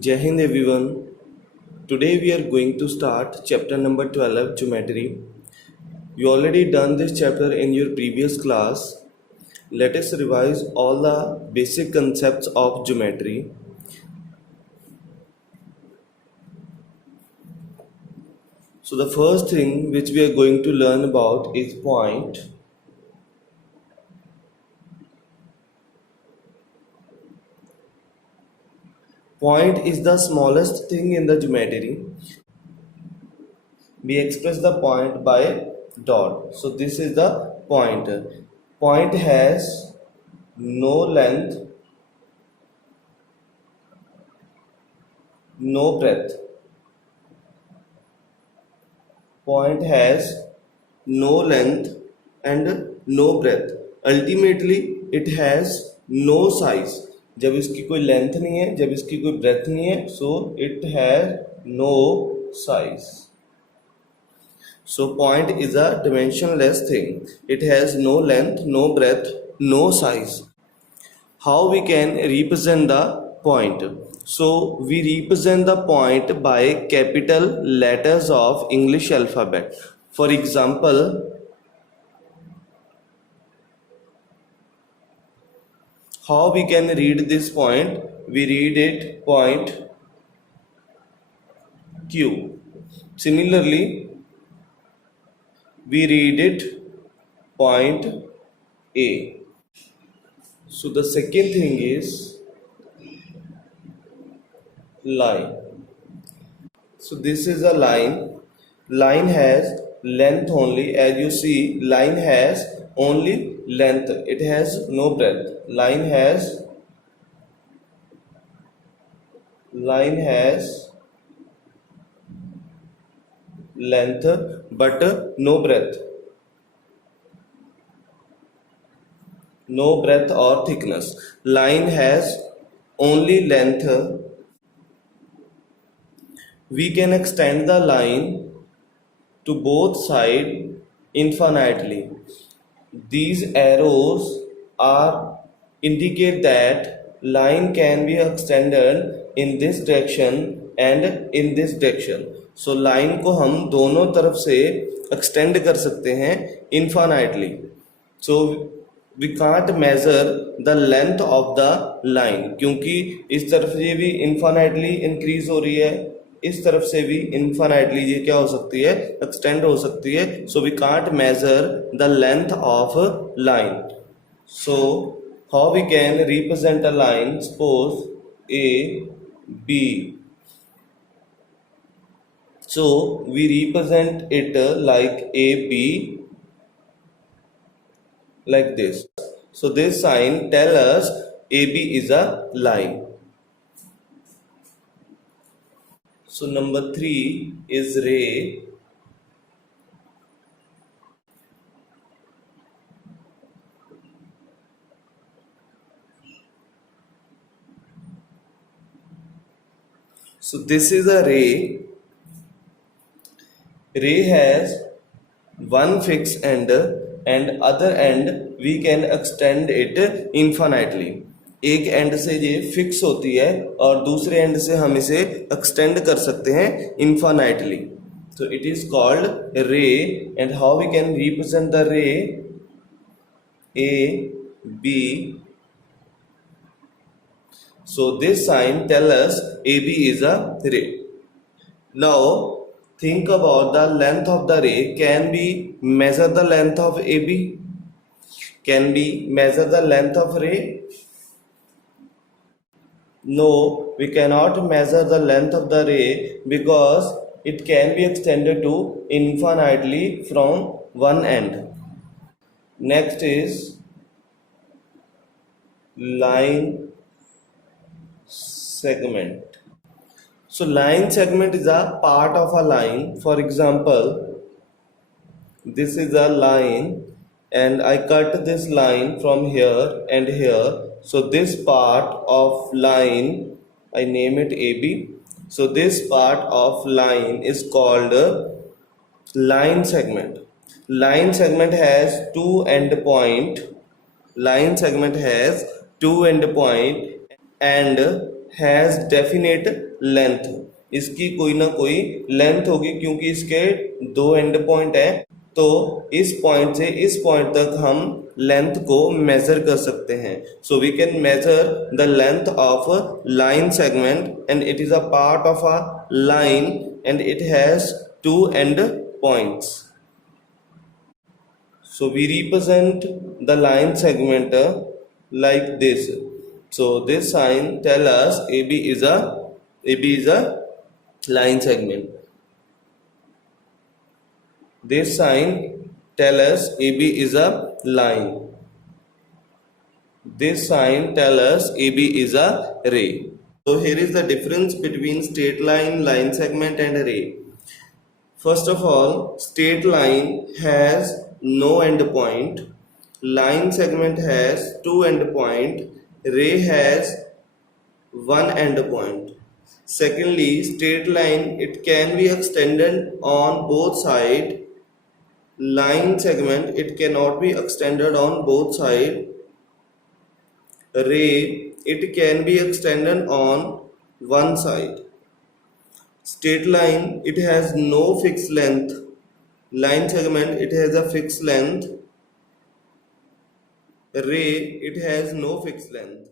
Jai Hind everyone. Today we are going to start chapter number 12, Geometry. You already done this chapter in your previous class. Let us revise all the basic concepts of geometry. So the first thing which we are going to learn about is point. Point is the smallest thing in the geometry. We express the point by dot. So this is the point. Point has no length, no breadth. Point has no length and no breadth. Ultimately it has no size. जब इसकी कोई length नहीं है, जब इसकी कोई breath नहीं है, so it has no size. So point is a dimensionless thing. It has no length, no breadth, no size. How we can represent the point? So we represent the point by capital letters of English alphabet. For example, how we can read this point? We read it point Q. Similarly, we read it point A. So the second thing is line. So this is a line. Line has length only. As you see, line has only length. It has no breadth. Line has length but no breadth. No breadth or thickness. Line has only length. We can extend the line to both sides infinitely. These arrows are indicate that line can be extended in this direction and in this direction. So line को हम दोनों तरफ से extend कर सकते हैं infinitely. So we can't measure the length of the line, क्योंकि इस तरफ ये भी infinitely increase हो रही है, इस तरफ से भी infinitely ये क्या हो सकती है, extend हो सकती है. So we can't measure the length of line. So how we can represent a line? Suppose A, B. So we represent it like AB, like this. So this sign tell us AB is a line. So number 3 is ray. So this is a ray. Ray has one fixed end and other end we can extend it infinitely. एक and से ये fix होती है और दूसरे and से हम इसे एक्सटेंड कर सकते हैं infinitely. So it is called ray. And how we can represent the ray? A, B. So this sign tell us AB is a ray. Now think about the length of the ray. Can we measure the length of AB? Can we measure the length of ray? No, we cannot measure the length of the ray because it can be extended to infinitely from one end. Next is line segment. So line segment is a part of a line. For example, this is a line and I cut this line from here and here. So this part of line, I name it AB. So this part of line is called line segment. Line segment has two end point. Line segment has two end point and has definite length, इसकी कोई ना कोई length होगी क्योंकि इसके दो and point है, तो इस पॉइंट से इस पॉइंट तक हम लेंथ को मेजर कर सकते हैं. So we can measure the length of line segment and it is a part of a line and it has two end points. So we represent the line segment like this. So this sign tell us AB is a line segment. This sign tell us AB is a line. This sign tell us AB is a ray. So here is the difference between straight line, line segment and ray. First of all, straight line has no end point, line segment has two end point, ray has one end point. Secondly, straight line, it can be extended on both sides. Line segment, it cannot be extended on both sides. Ray, it can be extended on one side. Straight line, it has no fixed length. Line segment, it has a fixed length. Ray, it has no fixed length.